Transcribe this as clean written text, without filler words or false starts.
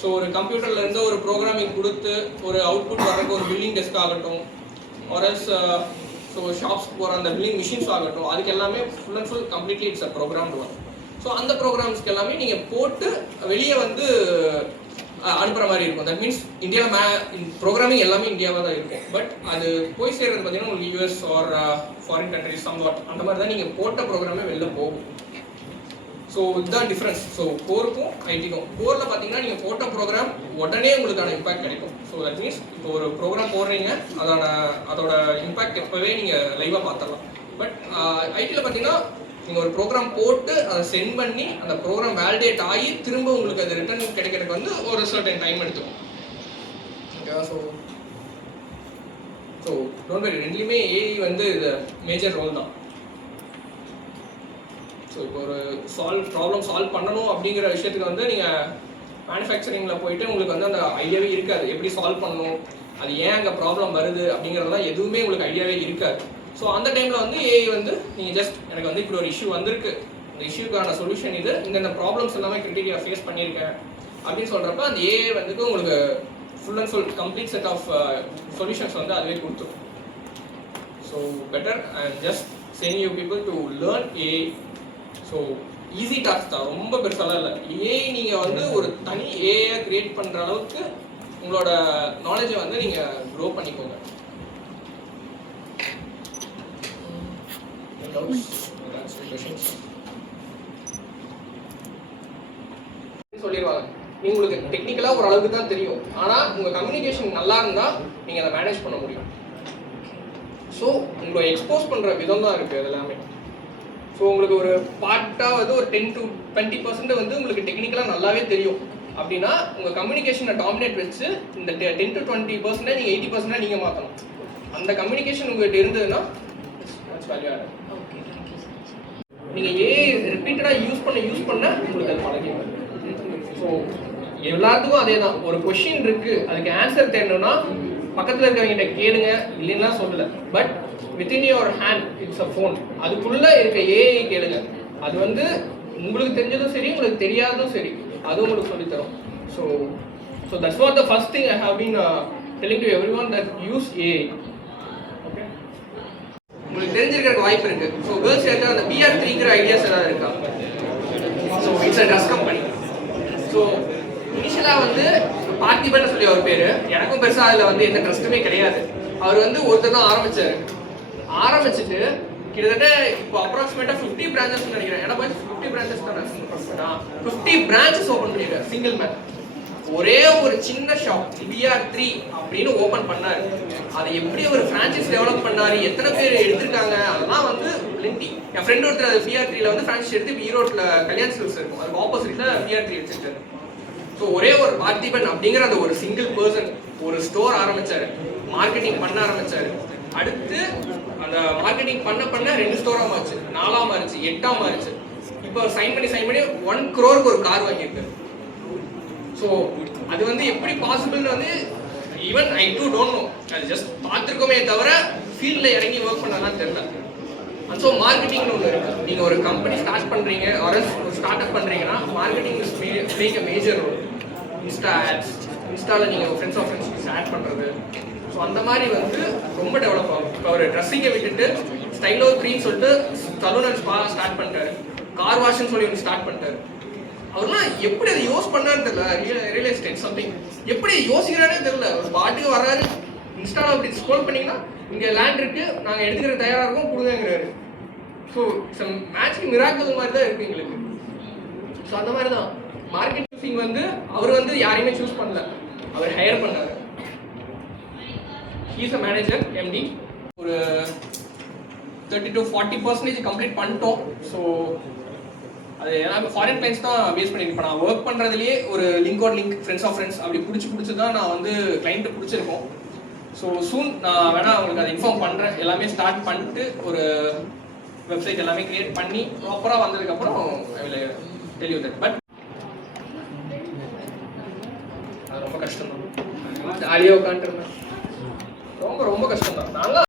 So ஒரு கம்ப்யூட்டரில் இருந்து ஒரு ப்ரோக்ராமிங் கொடுத்து ஒரு அவுட்புட் வர்றதுக்கு ஒரு பில்லிங் டெஸ்க் ஆகட்டும், ஆர்எஸ் ஸோ ஷாப்ஸ்க்கு போகிற அந்த பில்லிங் மிஷின்ஸ் ஆகட்டும், அதுக்கு எல்லாமே full and full completely it's a program work. So அந்த ப்ரோக்ராம்ஸ்க்கு எல்லாமே நீங்கள் போட்டு வெளியே வந்து அனுப்புகிற மாதிரி இருக்கும். தட் மீன்ஸ் இந்தியாவில் ப்ரோக்ராமிங் எல்லாமே இந்தியாவாக தான் இருக்கும். பட் அது போய் சேர்றது பார்த்தீங்கன்னா உங்களுக்கு US or foreign countries somewhat அந்த மாதிரி தான் நீங்கள் போட்ட ப்ரோக்ராமே வெளில போகும். ஸோ இதுதான் டிஃப்ரென்ஸ். ஸோ கோருக்கும் ஐடிக்கும், கோரில் பார்த்தீங்கன்னா நீங்கள் போட்ட ப்ரோக்ராம் உடனே உங்களுக்கான இம்பாக்ட் கிடைக்கும். ஸோ தட் மீன்ஸ் இப்போ ஒரு ப்ரோக்ராம் போடுறீங்க, அதோட இம்பாக்ட் எப்போவே நீங்கள் லைவாக பார்த்துடலாம். பட் ஐடியில் பார்த்தீங்கன்னா நீங்கள் ஒரு ப்ரோக்ராம் போட்டு அதை சென்ட் பண்ணி அந்த ப்ரோக்ராம் வேலிடேட் ஆகி திரும்ப உங்களுக்கு அது ரிட்டர்ன் கிடைக்கிறதுக்கு வந்து ஒரு சர்டன் டைம் எடுத்துக்கும். ஓகேவா? ஸோ டோன்ட் வெரி, ரெண்டுலேயுமே ஏஐ வந்து இது மேஜர் ரோல் தான். ஸோ இப்போ ஒரு ப்ராப்ளம் சால்வ் பண்ணணும் அப்படிங்கிற விஷயத்துக்கு வந்து நீங்கள் மேனுஃபேக்சரிங்கில் போயிட்டு உங்களுக்கு வந்து அந்த ஐடியாவே இருக்காது. எப்படி சால்வ் பண்ணணும், அது ஏன் அங்கே ப்ராப்ளம் வருது அப்படிங்கிறதெல்லாம் எதுவுமே உங்களுக்கு ஐடியாவே இருக்காது. ஸோ அந்த டைமில் வந்து ஏஐ வந்து நீங்கள் ஜஸ்ட் எனக்கு வந்து இப்படி ஒரு இஷ்யூ வந்திருக்கு, இந்த இஷ்யூக்கான சொல்யூஷன் இது, இந்த ப்ராப்ளம்ஸ் எல்லாமே கிரிட்டிக்கலாக ஃபேஸ் பண்ணியிருக்கேன் அப்படின்னு சொல்கிறப்ப அந்த ஏஐ வந்துட்டு உங்களுக்கு full and full complete set of solutions வந்து அதுவே கொடுத்துரும். So better and just send you people to learn AI. So easy task தான், ரொம்ப பெருசாலாம் இல்லை. ஏஐ நீங்கள் வந்து ஒரு தனி ஏஐயை கிரியேட் பண்ணுற அளவுக்கு உங்களோட நாலேஜை வந்து நீங்கள் க்ரோ பண்ணிக்கோங்க. சொல்லிடுவாங்க நீங்க உங்களுக்கு டெக்னிக்கலா ஒரு அளவுக்கு தான் தெரியும், ஆனா உங்க கம்யூனிகேஷன் நல்லா இருந்தா நீங்க அதை மேனேஜ் பண்ண முடியும். ஸோ உங்களை எக்ஸ்போஸ் பண்ற விதம் தான் இருக்கு எல்லாமே. ஸோ உங்களுக்கு ஒரு பார்ட்டாக வந்து ஒரு 10 to 20% வந்து உங்களுக்கு டெக்னிக்கலாக நல்லாவே தெரியும் அப்படின்னா உங்கள் கம்யூனிகேஷனை டாமினேட் வச்சு இந்த 10 to 20% நீங்கள் 80% நீங்கள் மாற்றணும். அந்த கம்யூனிகேஷன் உங்கள்கிட்ட இருந்ததுன்னா வேல்யூ ஆகும். நீங்கள் ரிப்பீட்டடாக யூஸ் பண்ண உங்களுக்கு அது பழகிடும். ஸோ எல்லாத்துக்கும் அதே தான். ஒரு கொஷின் இருக்கு, அதுக்கு ஆன்சர் தெரியணும்னா பக்கத்தில் இருக்கிறவங்கிட்ட கேளுங்க, இல்லைன்னா சொல்லல. But within your hand it's a phone, அதுக்குள்ள இருக்க ஏஐ கேளுங்க. அது வந்து உங்களுக்கு தெரிஞ்சதும் சரி, உங்களுக்கு தெரியாததும் சரி, அதுவும் உங்களுக்கு சொல்லித்தரும். So that's what the first thing I have been telling to everyone that use AI. Okay, உங்களுக்கு தெரிஞ்சிருக்க வாய்ப்பு இருக்கு. ஸோ கேர்ள்ஸ் யாருக்கு அந்த BR3ங்கிற ஐடியாஸ் ஏதாவது இருக்கா? So it's a dress company. So இனிஷியலாக வந்து பார்த்திபன் சொல்லி அவர் பேர், எனக்கும் பெருசாக அதில் வந்து எந்த ட்ரஸ்ட்டுமே கிடையாது. அவர் வந்து ஒருத்தர் தான் ஆரம்பிச்சுட்டு கிட்டத்தட்ட இப்போ அப்ராக்சிமேட்டாக 50 பிரான்ச்சஸ் நினைக்கிறேன். ஏன்னா 50 பிரான்ச்சஸ் தான் 50 பிரான்ச்சஸ் ஓப்பன் பண்ணிருக்காரு சிங்கிள் மேன். ஒரே ஒரு சின்ன ஷாப் BR3 அப்படின்னு ஓப்பன் பண்ணாரு. அதை எப்படி ஒரு ஃப்ரான்ச்சைஸ் டெவலப் பண்ணாரு, எத்தனை பேர் எடுத்திருக்காங்க, அதெல்லாம் வந்து பிளென்டி. என் ஃப்ரெண்ட் ஒருத்தர் அது BR3ல வந்து ஃப்ரான்ச்சைஸ் எடுத்து ஈரோட்டில் கல்யாண் சில்க்ஸ் இருக்கும், அதுக்கு ஆப்போசிட்ல BR3 வச்சிருக்காரு. ஸோ ஒரே ஒரு பார்த்திபன் அப்படிங்கிற அந்த ஒரு சிங்கிள் பர்சன் ஒரு ஸ்டோர் ஆரம்பிச்சாரு, மார்க்கெட்டிங் பண்ண ஆரம்பிச்சாரு. அடுத்து அந்த மார்க்கெட்டிங் பண்ண 2 ஸ்டோரா மாறிச்சு, 4ஆ மாறிச்சு, 8ஆ மாறிச்சு. இப்போ சைன் பண்ணி 1 crore ஒரு கார் வாங்கியிருக்காரு. ஸோ அது வந்து எப்படி பாசிபிள்னு வந்து even I do don't know. அது ஜஸ்ட் பார்த்துருக்கோமே தவிர ஃபீல்டில் இறங்கி ஒர்க் பண்ணலாம் தெரியல. ஸோ மார்க்கெட்டிங்னு ஒன்று இருக்கு. நீங்கள் ஒரு கம்பெனி ஸ்டார்ட் பண்ணுறீங்க, ஒரு ஸ்டார்ட் அப் பண்ணுறீங்கன்னா marketing is playing a major role. Insta ads, இன்ஸ்டாவில் நீங்கள் ஃப்ரெண்ட்ஸ் ஆஃப் ஃப்ரெண்ட்ஸ் ஆட் பண்ணுறது, ஸோ அந்த மாதிரி வந்து ரொம்ப டெவலப் ஆகும். இப்போ அவர் ட்ரெஸ்ஸிங்கை விட்டுட்டு ஸ்டைலோ 3ன்னு சொல்லிட்டு சலூன் அண்ட் ஸ்பா ஸ்டார்ட் பண்ணிட்டாரு, கார் வாஷ்ன்னு சொல்லி ஒன்று ஸ்டார்ட் பண்ணிட்டாரு. அவர்லாம் எப்படி அதை யோஸ் பண்ணான்னு தெரியல. ரியல் எஸ்டேட் சம்திங் எப்படி யோசிக்கிறானே தெரியல. ஒரு பாட்டுக்கு வராரு, இன்ஸ்டாவில் அப்படி ஸ்க்ரோல் பண்ணிங்கன்னா இங்கே லேண்ட் இருக்கு, நாங்கள் எடுத்துக்கிற தயாராக இருக்கோம், கொடுங்கிறாரு. ஸோ மேட்சிங் மிராக்கிள் மாதிரி தான் இருக்கு எங்களுக்கு. ஸோ அந்த மாதிரி தான் மார்க்கெட் சூஸிங் வந்து அவர் வந்து யாரையுமே சூஸ் பண்ணல, அவர் ஹையர் பண்ணாரு. He's a manager MD. ஒரு 30 to 40% கம்ப்ளீட் பண்ணிட்டோம். ஸோ அது எல்லாமே ஃபாரின் கிளைண்ட்ஸ் தான் பேஸ் பண்ணியிருப்பேன். நான் ஒர்க் பண்ணுறதுலேயே ஒரு லிங்க் ஃப்ரெண்ட்ஸ் ஆஃப் ஃப்ரெண்ட்ஸ் அப்படி பிடிச்சி தான் நான் வந்து கிளைண்ட்டு பிடிச்சிருக்கோம். ஸோ சூன் நான் வேணா உங்களுக்கு அதை இன்ஃபார்ம் பண்ணுறேன். எல்லாமே ஸ்டார்ட் பண்ணிட்டு ஒரு வெப்சைட் எல்லாமே கிரியேட் பண்ணி ப்ராப்பராக வந்ததுக்கப்புறம் I will tell you that. But அது ரொம்ப கஷ்டம் தான். ஜாலியாக உட்காந்துருந்தேன், ரொம்ப கஷ்டம் தான். நல்லா